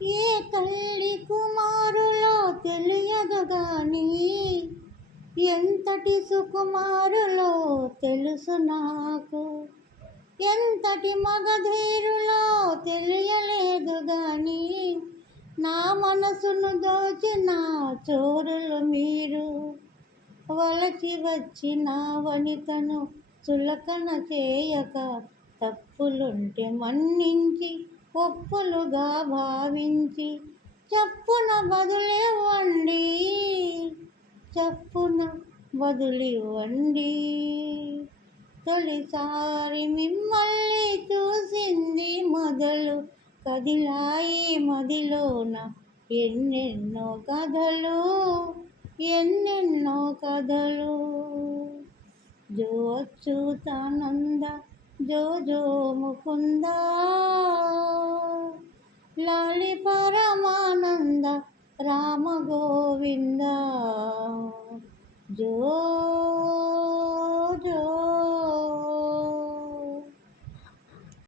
ఏ తల్లి కుమారులో తెలియదు గాని ఎంతటి సుకుమారులో తెలుసు నాకు. ఎంతటి మగధీరులో తెలియలేదు గాని నా మనసును దోచిన చోరులు మీరు. వలచి వచ్చిన వనితను చులకన చేయక తప్పులుంటే మన్నించి ఒప్పులుగా భావించి చెప్పున బదులివ్వండి, చెప్పున బదులివ్వండి. తొలిసారి మిమ్మల్ని చూసింది మొదలు కదిలాయి మదిలోన ఎన్నెన్నో కథలు, ఎన్నెన్నో కథలు. జో అచ్యుతానంద జో జో ముకుంద, లాలి పరమానంద రామ గోవింద. జో